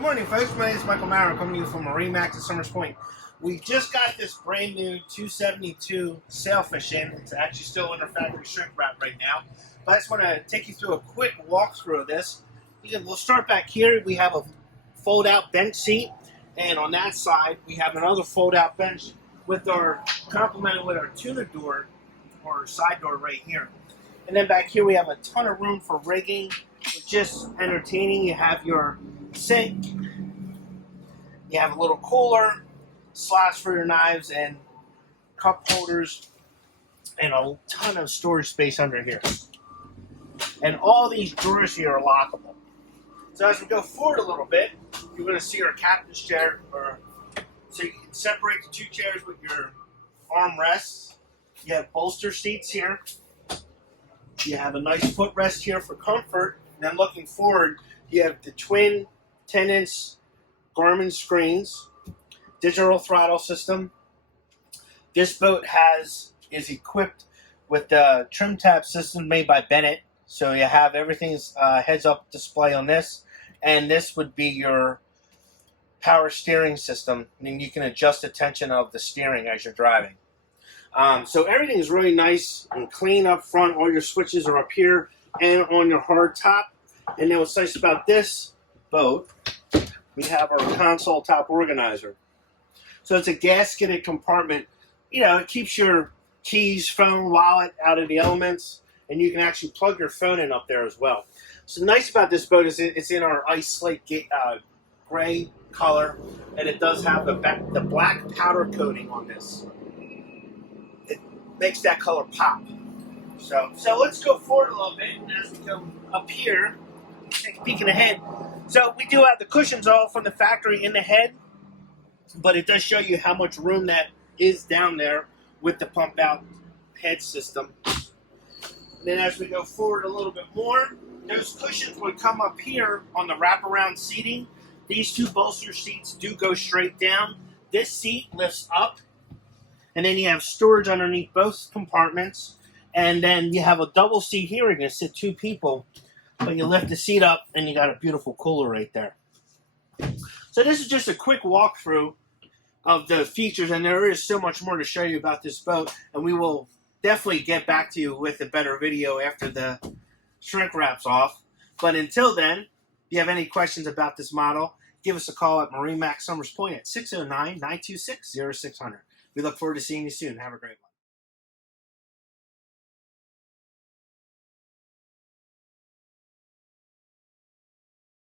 Good morning, folks. My name is Michael Maurer. I'm coming to you from MarineMax at Summers Point. We just got this brand new 272 Sailfish in. It's actually still under factory shrink wrap right now. But I just want to take you through a quick walkthrough of this. We'll start back here. We have a fold-out bench seat, and on that side we have another fold-out bench with our complemented with our tuna door or side door right here. And then back here we have a ton of room for rigging. It's just entertaining. You have your sink, you have a little cooler, slots for your knives and cup holders, and a ton of storage space under here. And all these drawers here are lockable. So as we go forward a little bit, you're going to see our captain's chair, so you can separate the two chairs with your armrests. You have bolster seats here. You have a nice footrest here for comfort. And then looking forward, you have the twin 10-inch Garmin screens, digital throttle system. This boat is equipped with the trim tab system made by Bennett. So you have everything's heads-up display on this. And this would be your power steering system. I mean, you can adjust the tension of the steering as you're driving. So everything is really nice and clean up front. All your switches are up here and on your hard top. And then what's nice about this boat, we have our console top organizer. So it's a gasketed compartment. You know, it keeps your keys, phone, wallet out of the elements, and you can actually plug your phone in up there as well. So nice about this boat is it's in our ice slate gray color, and it does have the black powder coating on this. It makes that color pop. So let's go forward a little bit, and as we go up here, take a peek in the head. So we do have the cushions all from the factory in the head, but it does show you how much room that is down there with the pump out head system. And then as we go forward a little bit more, those cushions would come up here on the wraparound seating. These two bolster seats do go straight down. This seat lifts up, and then you have storage underneath both compartments. And then you have a double seat here. You're going to sit two people, but you lift the seat up, and you got a beautiful cooler right there. So this is just a quick walkthrough of the features, and there is so much more to show you about this boat, and we will definitely get back to you with a better video after the shrink wraps off. But until then, if you have any questions about this model, give us a call at MarineMax Summers Point at 609-926-0600. We look forward to seeing you soon. Have a great one.